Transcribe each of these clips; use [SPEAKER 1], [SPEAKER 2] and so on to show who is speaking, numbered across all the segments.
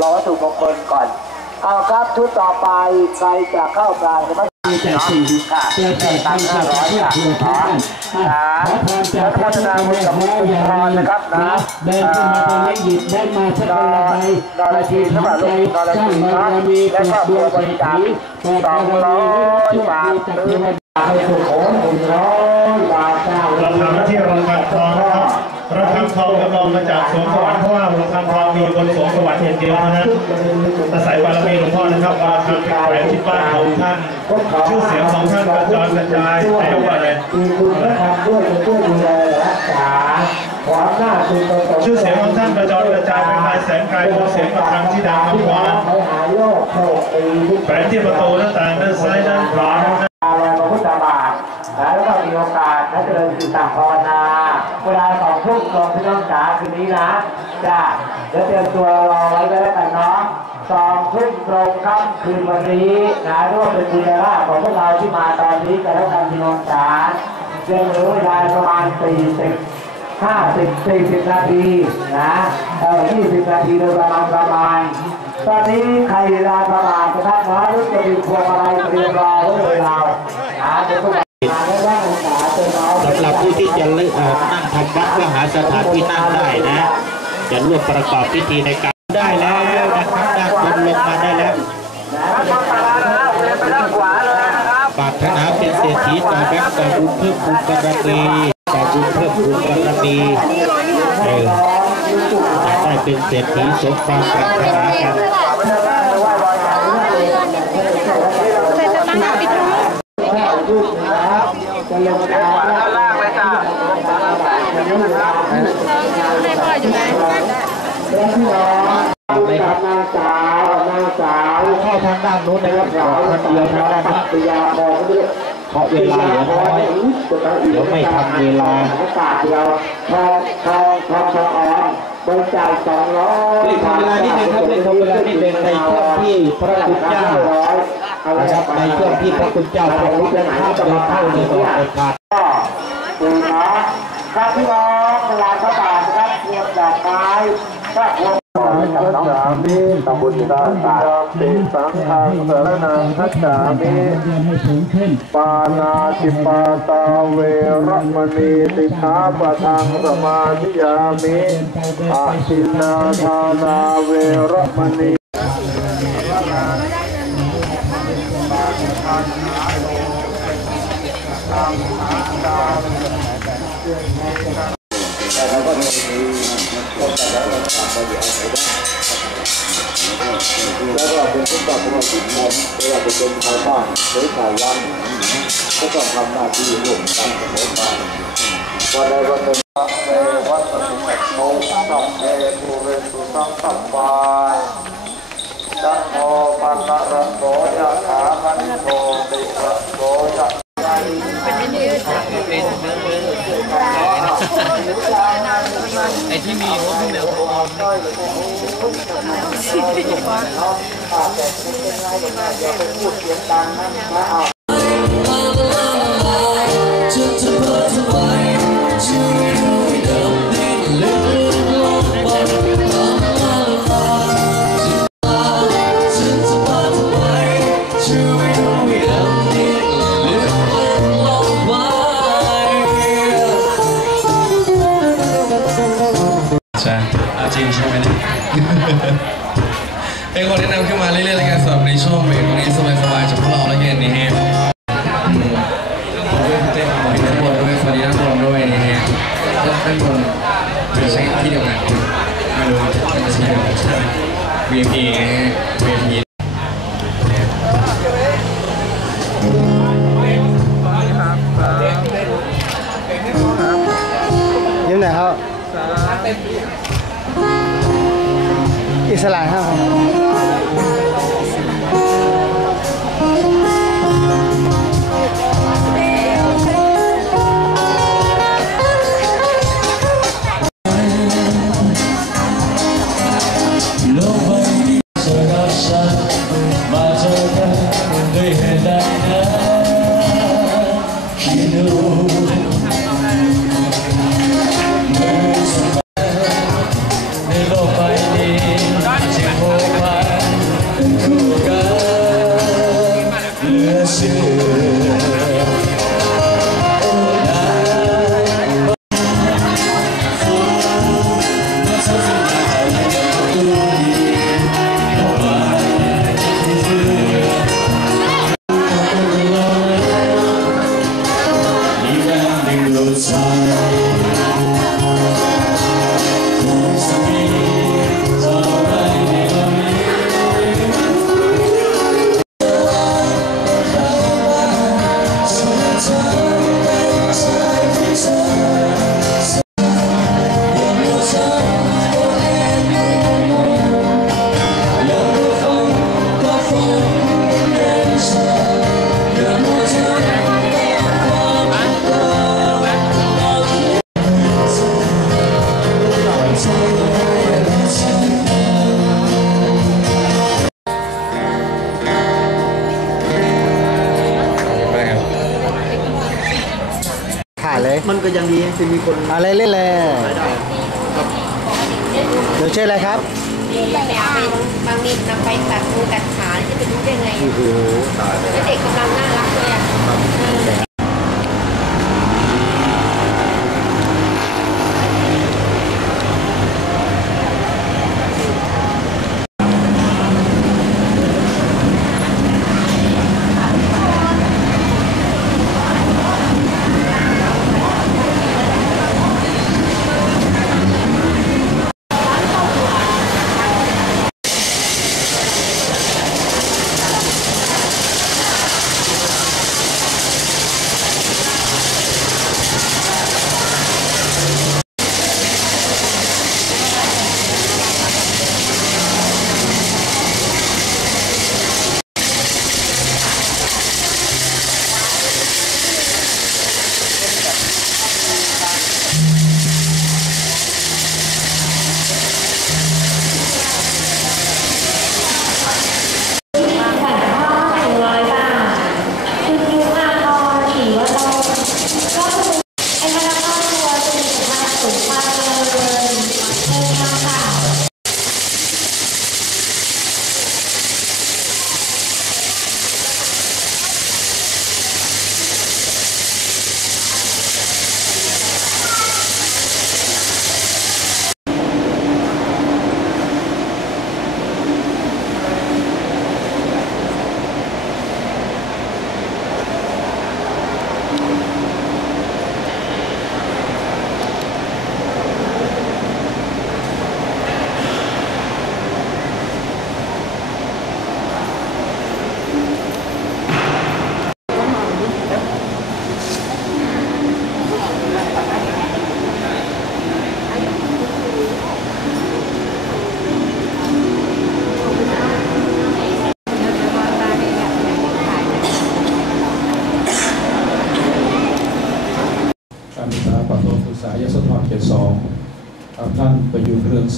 [SPEAKER 1] รอวัตถุมงคลก่อน เอาครับชุดต่อไปใครจะเข้ากลางจะไม่
[SPEAKER 2] มีแต่สิ่งที่
[SPEAKER 1] ค่ะ
[SPEAKER 2] เกิดจาก
[SPEAKER 1] ตั
[SPEAKER 2] กางร
[SPEAKER 1] ห้า
[SPEAKER 2] จัด
[SPEAKER 1] ร้อย
[SPEAKER 2] เพื่อ
[SPEAKER 1] ค่ะ
[SPEAKER 2] เพื่อทุกท่านอะขอพรจากพระพุทธเจ้าแล้วอย่าลืมนะเดินขึ้นมาตรงนี้หยิบได้มาสักคนละใบอาชีพทำใจสร้างบารมีเปิดดวงเศรษฐีเปิดบารมีโชคดีจากเทวดาให้สุขโขหนึ่งร้อยบาทเจ้า
[SPEAKER 3] ทองกำลองมาจากสวงสวรรค์เพราะว่าเราทำทองมีบนสวงสวรรค์อย่างเดียวนั้นอาศัยบารมีหลวงพ่อนะครับเราทำเป็นแหวนที่บ้านของท่านชื่อเสียงของท่านกระจรกระจายในจังหวัดเลย
[SPEAKER 2] มีคุณพระธรรมด้วยจะช่วยดูแลรักษาความน่าพึงประสงค์
[SPEAKER 3] ชื่อเสียงของท่านกระจรกระจายเป็นลายแสงไกลบนเสียงประฆังที่ดังกังวาน
[SPEAKER 2] ไปหาโลกโชคดีทุก
[SPEAKER 3] แหวนที่ประตูหน้าต่างด้านซ้ายด้านขวาด้านหน้า
[SPEAKER 2] อะไรพระพุทธบาทแล้วก็มีโอกาสนะเจริญสิตภาวนา เวลาสองทุ่มตรงพี่น้องจ๋าคืนนี้นะจ้าเดี๋ยวเตรียมตัวรอไว้ก็แล้วกันเนาะสองทุ่มตรงค่ำคืนวันนี้นะร่วมเป็นบุญราของพวกเราที่มาตอนนี้กันแล้วกันพี่น้องจ๋ายังเหลือเวลาประมาณสี่สิบห้าสิบสี่สิบนาทีนะเออยี่สิบนาทีโดยประมาณประมาณตอนนี้ใครเวลาประมาณจะทักน้อยรู้จะมีพวงอะไรเตรียมรอไว้เลยเราหาจะต้อง
[SPEAKER 4] สำหรับผู้ที่จะเลือกนั่งทำวัดก็หาสถานที่นั่งได้นะ จะร่วมประกอบพิธีในการได้แล้วนะครับด้านบนลงมาได้แล้วปรารถนาเป็นเศรษฐีต่อแบงค์ต่อบุญเพิ่มบุญบารมีต่อบุญเพิ่มบุญบารมีเออจะได้เป็นเศรษฐีสมความปรารถนากัน
[SPEAKER 5] ใส่สตังค์ปิดท้อง
[SPEAKER 2] จะลงดาวด้านล่างเลยจ้า
[SPEAKER 5] ในพ่ออยู่ไหน
[SPEAKER 2] แล้วพี่น้องกับนางสาวนางสาว
[SPEAKER 4] เข้าทางด้านนู้นนะครับทางเดียวทางด้าน
[SPEAKER 2] ปั
[SPEAKER 4] นี้
[SPEAKER 2] ตยาพรด้วย
[SPEAKER 4] เพราะเวลาเหลือน้อยเดี๋ยวไม่ทันเวลา
[SPEAKER 2] อากาศเราทองทองทองทองอ่อนบริจาคสองร้อย
[SPEAKER 4] เล่นเวลานิดนึงครับเล่นเวลานิดนึงในช่วงที่พระคุณเจ้านะครับในช่วงที่พระคุณเจ้าทรงรับข้าเจ้าเข้าในบอกในการ
[SPEAKER 2] ก็ดูเนาะ ครับพี่น้องเวลาพระบาทนะครับเตรียมดอกไม้ก็พว
[SPEAKER 3] ทัจฉามิตบุญตาตาติสังฆังสรนังทัจฉามิ
[SPEAKER 2] ให้สูงขึ้น
[SPEAKER 3] ปานาติปาตาเวรมณีติขาปะทังสมาธิยามิอาทินนาทานาเวรมณี
[SPEAKER 6] แล้วก็เป็นผู้ปรับของทุกคนไม่ว่าจะเป็นชาวบ้านหรือชาววังก็ต้องทำหน้าที่ร่วม กันเสมอไปวันใดวันหนึ่งเอวัตถุโมสัมเอภูเรสุสังสัมปาจันโทปันนะระโสยะถามันโทติระโสยะ
[SPEAKER 7] ใเป็นคนแนะนำขึ้นมาเรื่อยๆแล้วกันสำหรับในช่วงเบรกวันนี้สบายๆจากพวกเราแล้วกันนี่ฮะอืมเต้นบนด้านบนด้วยสวัสดีด้านบนด้วยนี่ฮะด้วท่านบนจะใช้ที่เดียวกันไม่รู้จะใช้เดียวกันใช่ VIP นะฮะ VIP
[SPEAKER 8] ยิ้มหน่อยครับอิสระครับ ถ่
[SPEAKER 9] มันก็ยังดีที่มีคน
[SPEAKER 8] อะไรเล่นเลยหนูชื่ออะไรครับ
[SPEAKER 5] ไปเอาไปบางนิดนำไปตัดมือตัดขาจะไปรู้ได้ไงแล้วเด็กก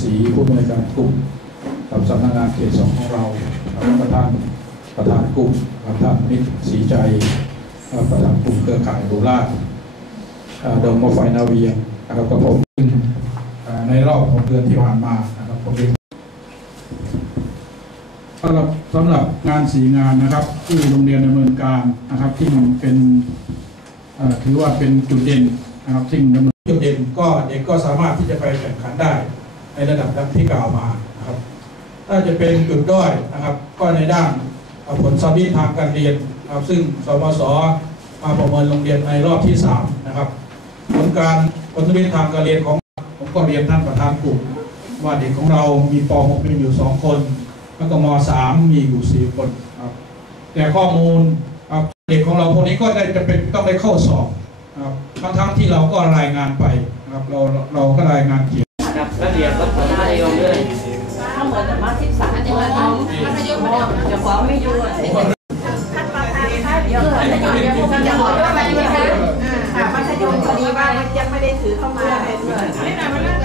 [SPEAKER 10] ศรีผู้อำนวยการกลุ่มกับสำนักงานเขตสองของเราครับประธานประธานกลุ่มครับท่านนิตศรีใจครับประธานกลุ่มเครือข่ายรูราชอ่าดงมะไฟนาเวียงนะครับกับผมในรอบของเดือนที่ผ่านมานะครับผมเองสำหรับสำหรับงานสีงานนะครับ ที่โรงเรียนดำเนินการนะครับ ที่เป็นเอ่อถือว่าเป็นจุดเด่นนะครับสิ่งดำเนินจุดเด่นก็เด็กก็สามารถที่จะไปแข่งขันได้ ในระดับที่กล่าวมาครับถ้าจะเป็นจุดด้อยนะครับ ก็ในด้านผลสอบวิทางการเรียนครับ ซึ่งสมสมาประเมินโรงเรียนในรอบที่สามนะครับผลการผลสอบวิทางการเรียนของผมก็เรียนท่านประธานกลุ่มว่าเด็กของเรามีป .6 มีอยู่สองคน แล้วก็ม .3 มีอยู่สี่คนครับแต่ข้อมูลครับเด็กของเราพวกนี้ก็ได้จะเป็นต้องได้เข้าสอบครับทั้งทั้งที่เราก็รายงานไปครับเราเราก็รายงานเขีย ค
[SPEAKER 2] รับระเบียบวัฒนธรรมเลย
[SPEAKER 5] ถ้าเหมือนแต่มาสิบสามจะมาทำมัธยมมาเดี๋ยวขอไม่
[SPEAKER 11] อยู่ขั้นตอนการถ้าเดี๋ยวมัธยมเดี๋ยวผม
[SPEAKER 5] จะขอไปนะคะมัธยมพอดีว่ายังไม่ได้ถือเข้า
[SPEAKER 11] มาเลยไม่นานม่น